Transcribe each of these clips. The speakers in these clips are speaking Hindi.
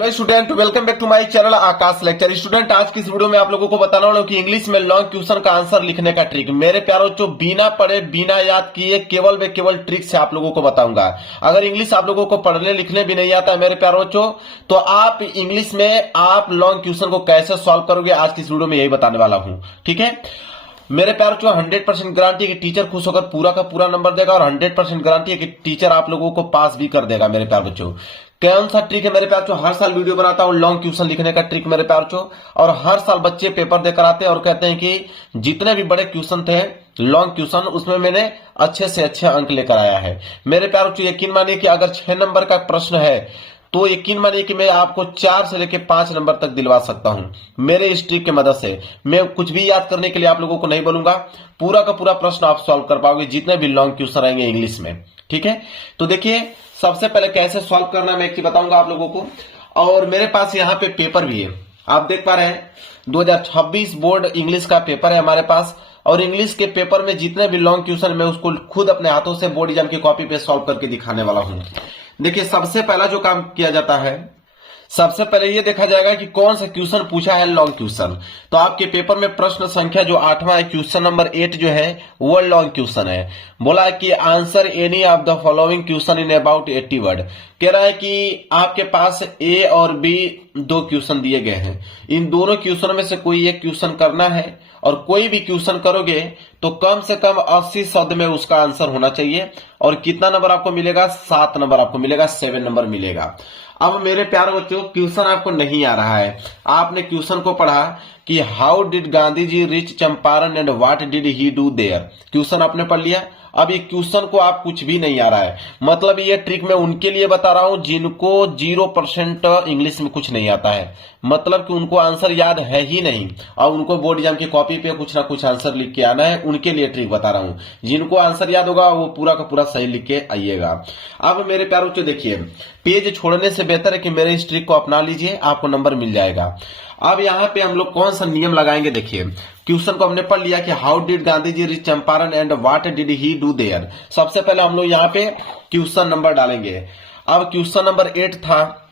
Hello student, welcome back to my channel Aakash lecture. Student, आज की इस वीडियो में आप लोगों को बताने वाला हूं कि इंग्लिश में लॉन्ग क्वेश्चन का आंसर लिखने का ट्रिक। मेरे प्यारों, जो बिना पढ़े बिना याद किए केवल वे केवल ट्रिक से आप लोगों को बताऊंगा। अगर इंग्लिश आप लोगों को पढ़ने लिखने भी नहीं आता है मेरे प्यारों, तो आप इंग्लिश में आप लॉन्ग क्वेश्चन को कैसे सॉल्व करोगे, आज की इस वीडियो में यही बताने वाला हूं। ठीक है मेरे प्यार, जो 100% गारंटी है कि टीचर खुश होकर पूरा का पूरा नंबर देगा और 100% गारंटी है कि टीचर आप लोगों को पास भी कर देगा। मेरे प्यार बच्चों, कौन सा ट्रिक है मेरे प्यार, जो हर साल वीडियो बनाता हूं लॉन्ग क्वेश्चन लिखने का ट्रिक मेरे प्यार बच्चों, और हर साल बच्चे पेपर देकर आते हैं और कहते हैं कि जितने भी बड़े क्वेश्चन थे लॉन्ग क्वेश्चन, उसमें मैंने अच्छे से अच्छे अंक लेकर आया है। मेरे प्यार बच्चों, यकीन मानिए कि अगर 6 नंबर का प्रश्न है तो यकीन मानिए कि मैं आपको 4 से लेकर 5 नंबर तक दिलवा सकता हूं मेरे इस ट्रिक की मदद से। मैं कुछ भी याद करने के लिए आप लोगों को नहीं बोलूंगा, पूरा का पूरा प्रश्न आप सॉल्व कर पाओगे जितने भी लॉन्ग क्वेश्चन आएंगे इंग्लिश में। ठीक है, तो देखिए सबसे पहले कैसे सॉल्व करना मैं एक चीज बताऊंगा आप लोगों को। और मेरे पास यहाँ पे पेपर भी है, आप देख पा रहे हैं 2026 बोर्ड इंग्लिश का पेपर है हमारे पास। और इंग्लिश के पेपर में जितने भी लॉन्ग क्वेश्चन मैं उसको खुद अपने हाथों से बोर्ड एग्जाम की कॉपी पे सॉल्व करके दिखाने वाला हूं। देखिए, सबसे पहला जो काम किया जाता है, सबसे पहले ये देखा जाएगा कि कौन सा क्वेश्चन पूछा है लॉन्ग क्वेश्चन। तो आपके पेपर में प्रश्न संख्या जो 8वां है, क्वेश्चन नंबर 8 जो है वो लॉन्ग क्वेश्चन है। बोला है कि answer any of the following question in about 80 word. कह रहा है कि आपके पास ए और बी 2 क्वेश्चन दिए गए हैं, इन दोनों क्वेश्चन में से कोई एक क्वेश्चन करना है और कोई भी क्वेश्चन करोगे तो कम से कम 80 शब्द में उसका आंसर होना चाहिए। और कितना नंबर आपको मिलेगा? 7 नंबर आपको मिलेगा, 7 नंबर मिलेगा। अब मेरे प्यारे बच्चों, क्वेश्चन आपको नहीं आ रहा है, आपने क्वेश्चन को पढ़ा कि how did Gandhi ji reach Champaran and what did he do there. Question आपने पढ़ लिया। अब ये क्वेश्चन को आप कुछ भी नहीं आ रहा है, मतलब ये ट्रिक मैं उनके लिए बता रहा हूं जिनको 0% इंग्लिश में कुछ नहीं आता है, मतलब कि उनको आंसर याद है ही नहीं और उनको बोर्ड एग्जाम की कॉपी पे कुछ ना कुछ आंसर लिख के आना है। उनके लिए ट्रिक बता रहा हूं, जिनको आंसर याद होगा वो पूरा का पूरा सही लिख के आइएगा। अब मेरे प्यारे बच्चों देखिए, पेज छोड़ने से बेहतर है कि मेरे इस ट्रिक को अपना लीजिए, आपको नंबर मिल जाएगा। अब यहाँ पे हम लोग कौन सा नियम लगाएंगे, देखिए क्वेश्चन को हमने पढ़ लिया कि how did Gandhi ji reach Champaran and what did he do there. सबसे पहले हम लोग यहाँ पे क्वेश्चन नंबर डालेंगे। अब क्वेश्चन नंबर 8 था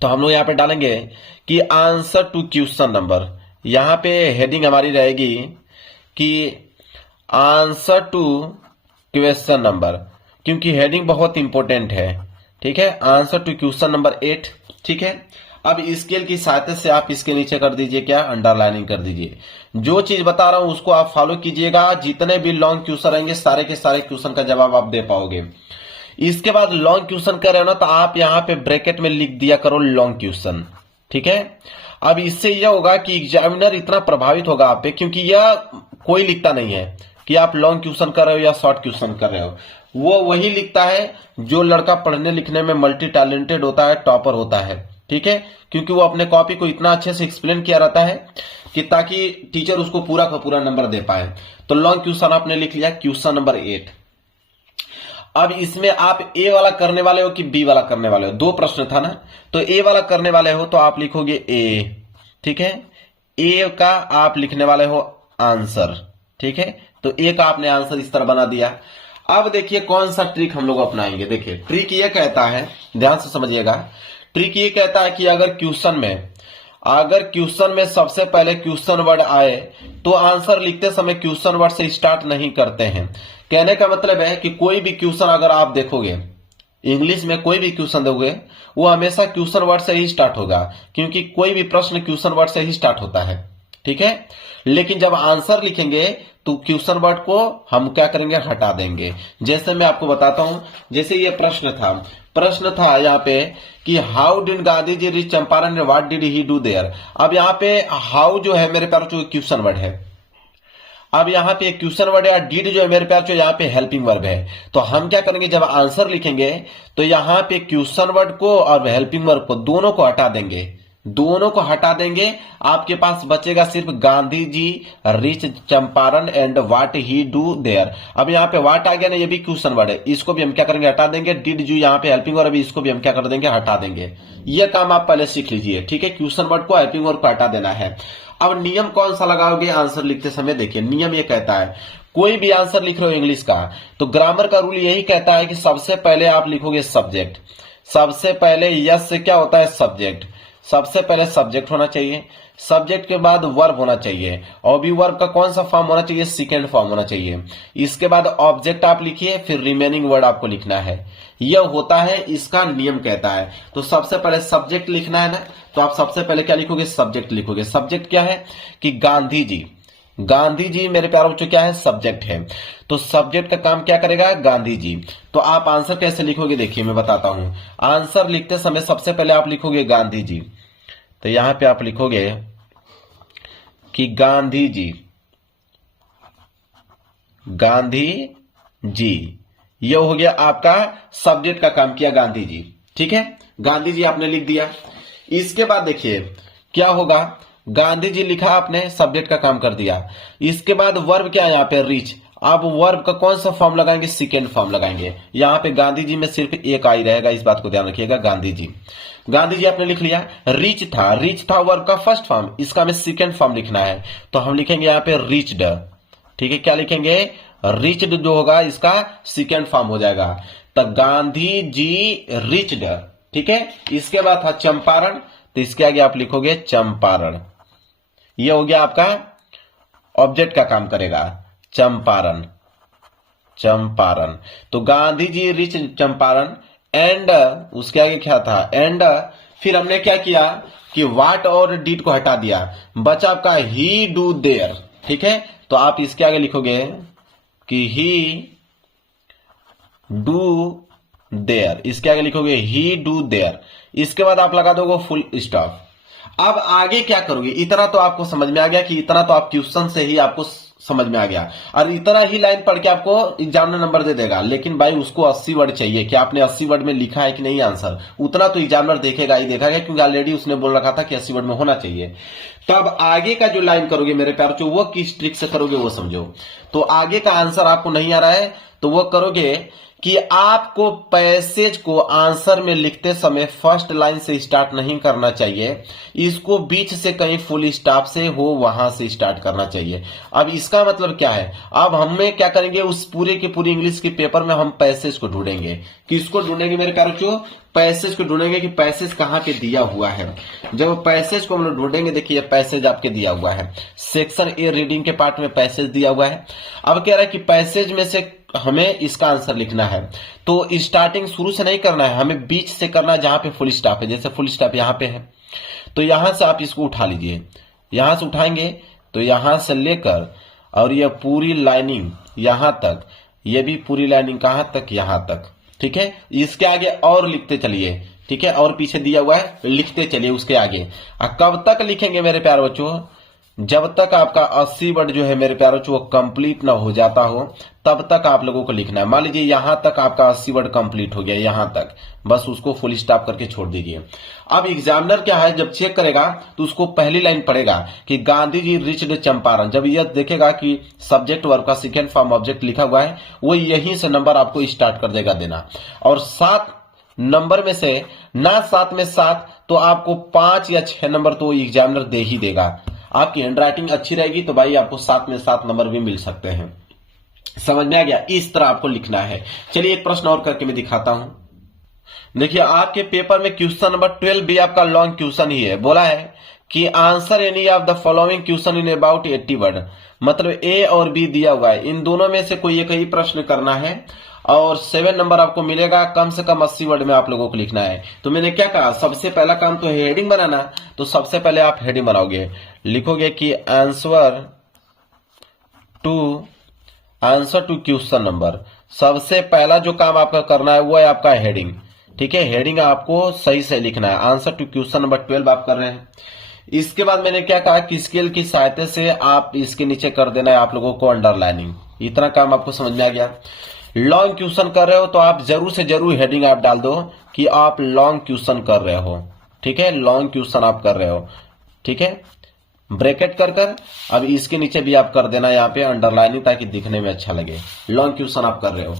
तो हम लोग यहाँ पे डालेंगे कि आंसर टू क्वेश्चन नंबर। यहाँ पे हेडिंग हमारी रहेगी कि आंसर टू क्वेश्चन नंबर, क्योंकि हेडिंग बहुत इंपॉर्टेंट है। ठीक है, आंसर टू क्वेश्चन नंबर 8। ठीक है, अब स्केल की सहायता से आप इसके नीचे कर दीजिए क्या, अंडरलाइनिंग कर दीजिए। जो चीज बता रहा हूं उसको आप फॉलो कीजिएगा, जितने भी लॉन्ग क्वेश्चन रहेंगे सारे के सारे क्वेश्चन का जवाब आप दे पाओगे। इसके बाद लॉन्ग क्वेश्चन कर रहे हो ना, तो आप यहाँ पे ब्रैकेट में लिख दिया करो लॉन्ग क्वेश्चन। ठीक है, अब इससे यह होगा कि एग्जामिनर इतना प्रभावित होगा आप पे, क्योंकि यह कोई लिखता नहीं है कि आप लॉन्ग क्वेश्चन कर रहे हो या शॉर्ट क्वेश्चन कर रहे हो। वो वही लिखता है जो लड़का पढ़ने लिखने में मल्टी टैलेंटेड होता है, टॉपर होता है। ठीक है, क्योंकि वो अपने कॉपी को इतना अच्छे से एक्सप्लेन किया रहता है कि ताकि टीचर उसको पूरा का पूरा नंबर दे पाए। तो लॉन्ग क्वेश्चन आपने लिख लिया, क्वेश्चन नंबर 8। अब इसमें आप ए वाला करने वाले हो कि बी वाला करने वाले हो? 2 प्रश्न था ना, तो ए वाला करने वाले हो तो आप लिखोगे ए। ठीक है, ए का आप लिखने वाले हो आंसर। ठीक है, तो ए का आपने आंसर इस तरह बना दिया। अब देखिए कौन सा ट्रिक हम लोग अपनाएंगे। देखिए ट्रिक ये कहता है, ध्यान से समझिएगा, ट्रिक ये कहता है कि अगर क्वेश्चन में सबसे पहले क्वेश्चन वर्ड आए तो आंसर लिखते समय क्वेश्चन वर्ड से स्टार्ट नहीं करते हैं। कहने का मतलब है कि कोई भी क्वेश्चन अगर आप देखोगे इंग्लिश में, कोई भी क्वेश्चन दोगे वो हमेशा क्वेश्चन वर्ड से ही स्टार्ट होगा, क्योंकि कोई भी प्रश्न क्वेश्चन वर्ड से ही स्टार्ट होता है। ठीक है, लेकिन जब आंसर लिखेंगे तो क्वेश्चन वर्ड को हम क्या करेंगे, हटा देंगे। जैसे मैं आपको बताता हूं, जैसे ये प्रश्न था यहाँ पे कि how did Gandhi ji reach Champaran, what did he do there. अब यहाँ पे हाउ जो है मेरे प्यार, जो क्वेश्चन वर्ड है, अब यहाँ पे क्वेश्चन वर्ड है, डिड जो है मेरे प्यार, जो यहाँ पे हेल्पिंग वर्ब है। तो हम क्या करेंगे, जब आंसर लिखेंगे तो यहाँ पे क्वेश्चन वर्ड को और हेल्पिंग वर्ब को दोनों को हटा देंगे, आपके पास बचेगा सिर्फ Gandhi ji reach Champaran and what he do there. अब यहाँ पे व्हाट आ गया ना, ये भी क्वेश्चन वर्ड है, इसको भी हम क्या करेंगे, हटा देंगे। डिड जो यहाँ पे हेल्पिंग वर्ब, इसको भी हम क्या कर देंगे, हटा देंगे। ये काम आप पहले सीख लीजिए। ठीक है, क्वेश्चन वर्ड को हेल्पिंग वर्ब को हटा देना है। अब नियम कौन सा लगाओगे आंसर लिखते समय? देखिए नियम ये कहता है, कोई भी आंसर लिख रहे हो इंग्लिश का तो ग्रामर का रूल यही कहता है कि सबसे पहले आप लिखोगे सब्जेक्ट। सबसे पहले यस से क्या होता है, सब्जेक्ट। सबसे पहले सब्जेक्ट होना चाहिए, सब्जेक्ट के बाद वर्ब होना चाहिए, और भी वर्ब का कौन सा फॉर्म होना चाहिए, सेकेंड फॉर्म होना चाहिए। इसके बाद ऑब्जेक्ट आप लिखिए, फिर रिमेनिंग वर्ड आपको लिखना है। यह होता है, इसका नियम कहता है। तो सबसे पहले सब्जेक्ट लिखना है ना, तो आप सबसे पहले क्या लिखोगे, सब्जेक्ट लिखोगे। सब्जेक्ट क्या है कि गांधी जी, गांधी जी मेरे प्यारे बच्चों क्या है, सब्जेक्ट है। तो सब्जेक्ट का काम क्या करेगा, गांधी जी। तो आप आंसर कैसे लिखोगे, देखिए मैं बताता हूं। आंसर लिखते समय सबसे पहले आप लिखोगे गांधी जी। तो यहां पे आप लिखोगे कि गांधी जी, गांधी जी, यह हो गया आपका सब्जेक्ट का काम किया गांधी जी। ठीक है, गांधी जी आपने लिख दिया। इसके बाद देखिए क्या होगा, गांधी जी लिखा आपने, सब्जेक्ट का काम कर दिया। इसके बाद वर्ब क्या है यहाँ पे, रीच। आप वर्ब का कौन सा फॉर्म लगाएंगे, सेकेंड फॉर्म लगाएंगे। यहाँ पे गांधी जी में सिर्फ एक आई रहेगा, इस बात को ध्यान रखिएगा, गांधी जी। गांधी जी आपने लिख लिया। रीच था, रीच था वर्ब का फर्स्ट फॉर्म, इसका हमें सेकेंड फॉर्म लिखना है, तो हम लिखेंगे यहाँ पे रीच्ड। ठीक है, क्या लिखेंगे, रीच्ड जो होगा इसका सेकेंड फॉर्म हो जाएगा। तो गांधी जी रीच्ड। ठीक है, इसके बाद था चंपारण, तो इसके आगे आप लिखोगे चंपारण। ये हो गया आपका ऑब्जेक्ट का काम करेगा, चंपारण, चंपारण। तो गांधी जी रीच चंपारण, एंड उसके आगे क्या था, एंड फिर हमने क्या किया कि वाट और डिड को हटा दिया, बचा आपका ही डू देयर। ठीक है, तो आप इसके आगे लिखोगे कि ही डू देयर, इसके आगे लिखोगे ही डू देयर। इसके बाद आप लगा दोगे फुल स्टॉप। अब आगे क्या करोगे, इतना तो आपको समझ में आ गया कि इतना तो आप ट्यूशन से ही आपको समझ में आ गया, और इतना ही लाइन पढ़ के आपको एग्जामिनर नंबर दे देगा। लेकिन भाई उसको 80 वर्ड चाहिए कि आपने 80 वर्ड में लिखा है कि नहीं आंसर, उतना तो एग्जामिनर देखेगा ही देखेगा, क्योंकि ऑलरेडी उसने बोल रखा था कि 80 वर्ड में होना चाहिए। तो अब आगे का जो लाइन करोगे मेरे प्यार, जो वो किस ट्रिक से करोगे वो समझो। तो आगे का आंसर आपको नहीं आ रहा है, तो वो करोगे कि आपको पैसेज को आंसर में लिखते समय फर्स्ट लाइन से स्टार्ट नहीं करना चाहिए, इसको बीच से कहीं फुल स्टॉप से हो वहां से स्टार्ट करना चाहिए। अब इसका मतलब क्या है, अब हमें क्या करेंगे, उस पूरे के पूरे इंग्लिश के पेपर में हम पैसेज को ढूंढेंगे। किसको ढूंढेंगे मेरे प्यारे बच्चों, पैसेज को ढूंढेंगे कि पैसेज कहां पे दिया हुआ है। जब पैसेज को हम लोग ढूंढेंगे, देखिए पैसेज आपके दिया हुआ है, सेक्शन ए रीडिंग के पार्ट में पैसेज दिया हुआ है। अब कह रहा है कि पैसेज में से हमें इसका आंसर लिखना है, तो स्टार्टिंग शुरू से नहीं करना है, हमें बीच से करना है जहां पे फुल स्टॉप है। जैसे फुल स्टॉप यहां पे है, तो यहां से आप इसको उठा लीजिए, यहां से उठाएंगे तो यहां से लेकर और ये पूरी लाइनिंग यहां तक, ये भी पूरी लाइनिंग कहां तक, यहां तक। ठीक है, इसके आगे और लिखते चलिए। ठीक है, और पीछे दिया हुआ है, लिखते चलिए उसके आगे। कब तक लिखेंगे मेरे प्यारे बच्चों, जब तक आपका 80 वर्ड जो है मेरे प्यारे बच्चों वो कंप्लीट ना हो जाता हो, तब तक आप लोगों को लिखना है। मान लीजिए यहां तक आपका 80 वर्ड कंप्लीट हो गया, यहां तक, बस उसको फुल स्टॉप करके छोड़ दीजिए। अब एग्जामिनर क्या है, जब चेक करेगा तो उसको पहली लाइन पढ़ेगा कि गांधी जी रिच्ड चंपारण। जब यह देखेगा कि सब्जेक्ट वर्ब का सेकेंड फॉर्म ऑब्जेक्ट लिखा हुआ है, वो यहीं से नंबर आपको स्टार्ट कर देगा देना। और 7 नंबर में से ना 7 में 7, तो आपको 5 या 6 नंबर तो एग्जामिनर दे ही देगा। आपकी हैंडराइटिंग अच्छी रहेगी तो भाई आपको 7 में 7 नंबर भी मिल सकते हैं। समझ में आ गया, इस तरह आपको लिखना है। चलिए एक प्रश्न और करके मैं दिखाता हूं। देखिए आपके पेपर में क्वेश्चन नंबर 12 भी आपका लॉन्ग क्वेश्चन ही है। बोला है कि answer any of the following question in about 80 word, मतलब ए और बी दिया हुआ है, इन दोनों में से कोई एक ही प्रश्न करना है, और 7 नंबर आपको मिलेगा। कम से कम 80 वर्ड में आप लोगों को लिखना है। तो मैंने क्या कहा, सबसे पहला काम तो है हेडिंग बनाना। तो सबसे पहले आप हेडिंग बनाओगे, लिखोगे कि आंसर टू क्वेश्चन नंबर। सबसे पहला जो काम आपका करना है वो है आपका हेडिंग। ठीक है, हेडिंग आपको सही से लिखना है। आंसर टू क्वेश्चन नंबर 12 आप कर रहे हैं। इसके बाद मैंने क्या कहा कि स्केल की सहायता से आप इसके नीचे कर देना है आप लोगों को अंडरलाइनिंग। इतना काम आपको समझ में आ गया। लॉन्ग क्वेश्चन कर रहे हो तो आप जरूर से जरूर हेडिंग आप डाल दो कि आप लॉन्ग क्वेश्चन कर रहे हो। ठीक है, लॉन्ग क्वेश्चन आप कर रहे हो। ठीक है, ब्रैकेट कर कर अब इसके नीचे भी आप कर देना यहाँ पे अंडरलाइनिंग, ताकि दिखने में अच्छा लगे। लॉन्ग क्वेश्चन आप कर रहे हो,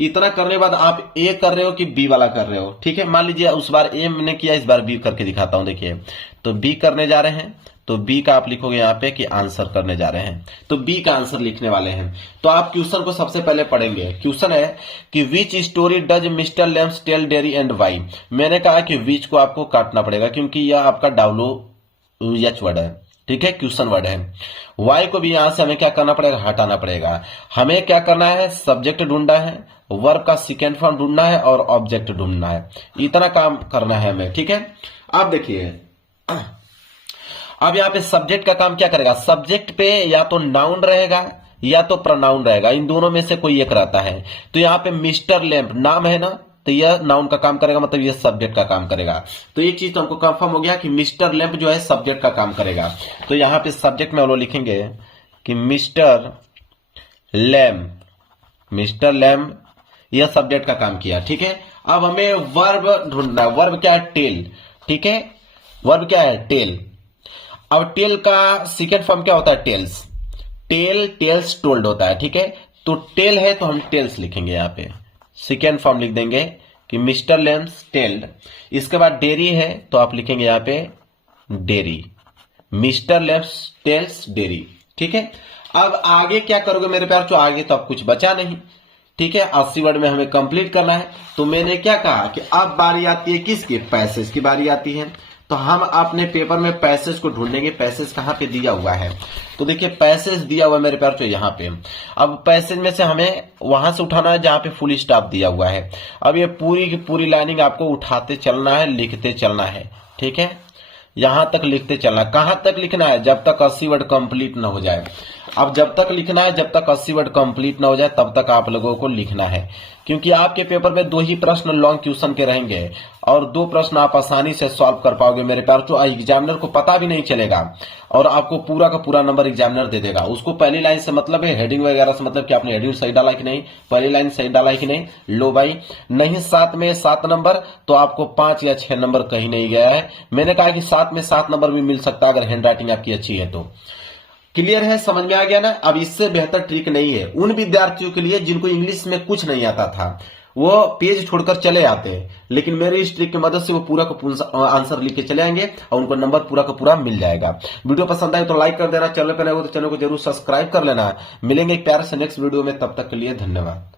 इतना करने के बाद आप ए कर रहे हो कि बी वाला कर रहे हो, ठीक है। मान लीजिए उस बार ए मैंने किया, इस बार बी करके दिखाता हूं। देखिए, तो बी करने जा रहे हैं, तो बी का आप लिखोगे यहाँ पे कि आंसर करने जा रहे हैं, तो बी का आंसर लिखने वाले हैं। तो आप क्वेश्चन को सबसे पहले पढ़ेंगे। क्वेश्चन है कि which story does mister Lamb's tell Derry and why. मैंने कहा कि विच को आपको काटना पड़ेगा, क्योंकि यह आपका WH वर्ड है, ठीक है, क्वेश्चन वर्ड है। वाई को भी यहां से हमें क्या करना पड़ेगा, हटाना पड़ेगा। हमें क्या करना है, सब्जेक्ट ढूंढना है, वर्ब का सेकेंड फॉर्म ढूंढना है और ऑब्जेक्ट ढूंढना है। इतना काम करना है हमें, ठीक है। अब देखिए, अब यहाँ पे सब्जेक्ट का काम क्या करेगा, सब्जेक्ट पे या तो नाउन रहेगा या तो प्रोनाउन रहेगा, इन दोनों में से कोई एक रहता है। तो यहाँ पे मिस्टर लैम्प नाम है ना, तो यह नाउन का काम करेगा, मतलब यह सब्जेक्ट का काम करेगा। तो एक चीज तो हमको कंफर्म हो गया कि मिस्टर लैम्प जो है सब्जेक्ट का काम करेगा। तो यहाँ पे सब्जेक्ट में हम लोग लिखेंगे कि मिस्टर लैम्प, मिस्टर लैम्प यह सब्जेक्ट का काम किया, ठीक है। अब हमें वर्ब ढूंढना है। वर्ब क्या है, टेल, ठीक है। वर्ब क्या है, टेल। अब टेल का सेकेंड फॉर्म क्या होता है, टेल्स। टेल, टेल्स, टोल्ड होता है, ठीक है। तो टेल है तो हम टेल्स लिखेंगे, यहाँ पे सेकेंड फॉर्म लिख देंगे कि मिस्टर लेम्स टेल्ड। इसके बाद डेरी है तो आप लिखेंगे यहाँ पे dairy, mister Lamb's tales dairy, ठीक है। अब आगे क्या करोगे मेरे प्यार, तो आगे तो अब कुछ बचा नहीं, ठीक है। 80 वर्ड में हमें कंप्लीट करना है। तो मैंने क्या कहा कि अब बारी आती है किसकी, पैसेज की बारी आती है। तो हम अपने पेपर में पैसेज को ढूंढेंगे। पैसेज कहां पे दिया हुआ है, तो देखिए पैसेज दिया हुआ है मेरे प्यार, तो यहाँ पे। अब पैसेज में से हमें वहां से उठाना है जहां पे फुल स्टॉप दिया हुआ है। अब ये पूरी की पूरी लाइनिंग आपको उठाते चलना है, लिखते चलना है, ठीक है। यहां तक लिखते चलना। कहां तक लिखना है, जब तक 80 वर्ड कंप्लीट ना हो जाए। अब जब तक लिखना है, जब तक 80 वर्ड कंप्लीट ना हो जाए तब तक आप लोगों को लिखना है, क्योंकि आपके पेपर में 2 ही प्रश्न लॉन्ग क्वेश्चन के रहेंगे और 2 प्रश्न आप आसानी से सॉल्व कर पाओगे मेरे प्यार। तो एग्जामिनर को पता भी नहीं चलेगा और आपको पूरा का पूरा नंबर एग्जामिनर दे देगा। उसको पहली लाइन से मतलब है, हेडिंग वगैरह से मतलब कि आपने हेडिंग सही डाला कि नहीं, पहली लाइन सही डाला कि नहीं। लो भाई, नहीं 7 में 7 नंबर तो आपको 5 या 6 नंबर कहीं नहीं गया है। मैंने कहा कि 7 में 7 नंबर भी मिल सकता है अगर हैंड राइटिंग आपकी अच्छी है तो। क्लियर है, समझ में आ गया ना। अब इससे बेहतर ट्रिक नहीं है उन विद्यार्थियों के लिए जिनको इंग्लिश में कुछ नहीं आता था, वो पेज छोड़कर चले आते हैं, लेकिन मेरी इस ट्रिक की मदद से वो पूरा का पूरा आंसर लिख के चले आएंगे और उनको नंबर पूरा का पूरा मिल जाएगा। वीडियो पसंद आए तो लाइक कर देना, चैनल पर नए हो तो चैनल को जरूर सब्सक्राइब कर लेना। मिलेंगे एक प्यारे से नेक्स्ट वीडियो में, तब तक के लिए धन्यवाद।